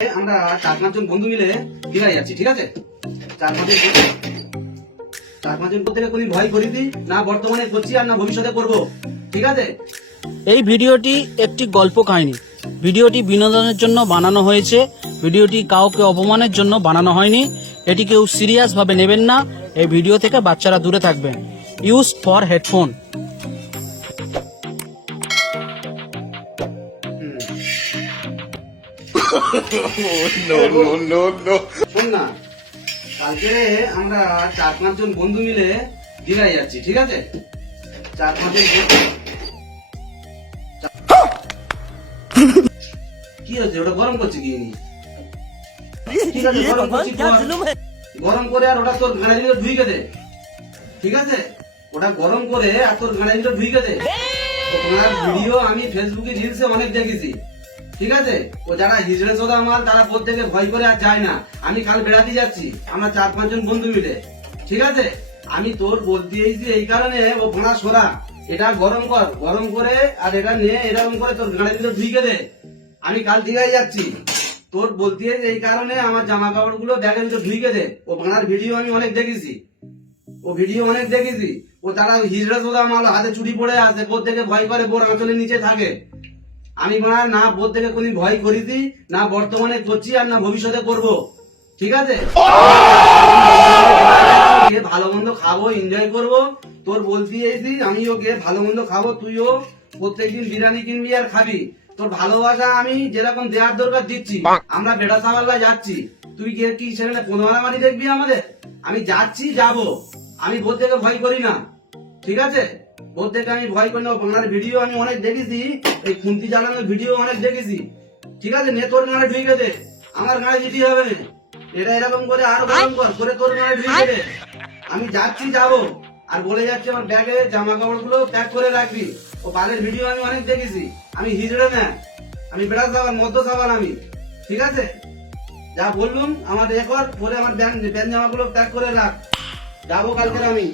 আমরা 4-5 জন বন্ধু মিলে দীঘায় যাচ্ছি, ঠিক আছে? 4-5 জন প্রত্যেকে কোন ভয় করিনি, না বর্তমানে করছি আর না ভবিষ্যতে করব, ঠিক আছে? এই ভিডিওটি একটি গল্প কাহিনী। ভিডিওটি বিনোদনের জন্য বানানো হয়েছে। ভিডিওটি কাউকে অপমানের জন্য বানানো হয়নি। এটি কেউ সিরিয়াস ভাবে নেবেন না। এই ভিডিও থেকে বাচ্চারা দূরে থাকবেন। Use for headphone. শোন না, কালকে আমরা 4-5 জন বন্ধু মিলে দীঘায় যাচ্ছি, ঠিক আছে? 4-5 জন কি হচ্ছে? ওটা গরম করছে কি? ঠিক আছে, গরম করছি, গরম করে আর ওটা তোর গাড়ি দিকে ধুইকে দে, ঠিক আছে? ওটা গরম করে আর তোর গাড়ি দিকে ধুইকে দে। তোমার ভিডিও আমি ফেসবুকে রিলসে অনেক দেখেছি, ঠিক আছে? ও যারা হিজড়ে সোদা মাল তারা প্রত্যেকে ভয় করে আর যায় না। আমি কাল বেড়াতে যাচ্ছি, আমরা 4-5 জন বন্ধু মিলে, ঠিক আছে? আমি তোর বলতে এসেছি এই কারণে, ও ভোনা সোদা এটা গরম কর, গরম করে আর এটা নিয়ে এরকম করে তোর গাড়ি দিকে ধুইকে দে। আমি কাল দীঘায় যাচ্ছি, তোর বলতে এই কারণে আমার জামা কাপড় গুলো ব্যাগের ভিতরে ধুইকে দে। ও ভাঙার ভিডিও আমি অনেক দেখেছি, ও তারা হিজড়া সোদা মাল হাতে চুরি পড়ে আছে, প্রত্যেকে ভয় করে বোর আঁচলের নিচে থাকে। আমি মার না বোর থেকে কোন ভয় করিছি, না বর্তমানে করছি আর না ভবিষ্যতে করব, ঠিক আছে? ভালো মন্দ খাবো, এনজয় করব। তোর বলতে এসেছি আমিও গিয়ে ভালো মন্দ খাবো, তুইও প্রত্যেকদিন বিরিয়ানি কিনবি আর খাবি। তোর ভালোবাসা আমি যেরকম দেওয়ার দরকার দিচ্ছি। আমরা বেড়া সাবাল্লা যাচ্ছি, তুই গিয়ে কি সেখানে 15 মারি দেখবি আমাদের? আমি যাচ্ছি, যাব। আমি বোর থেকে ভয় করি না, ঠিক আছে? বোর থেকে আমি ভয় করি না। বাংলার ভিডিও আমি অনেক দেখেছি, এই খুন্তি জ্বালানোর ভিডিও অনেক দেখেছি, ঠিক আছে? নে তোর গাড়ি ঢুকে দে, আমার গাড়ি যেতে হবে না। এটা এরকম করে আরো গরম কর করে তোর গাড়ি ঢুকে দে। আমি যাচ্ছি, যাব। আর বলে যাচ্ছি আমার ব্যাগে জামা কাপড় গুলো প্যাক করে রাখবি। ও বালের ভিডিও আমি অনেক দেখেছি। আমি হিজড়ে না, আমি বেড়া সাবাল, মধ্য সাবাল আমি, ঠিক আছে? যা বললুম আমার রেকর্ড পরে আমার প্যান্ট জামা গুলো প্যাক করে রাখ, যাবো কালকে আমি।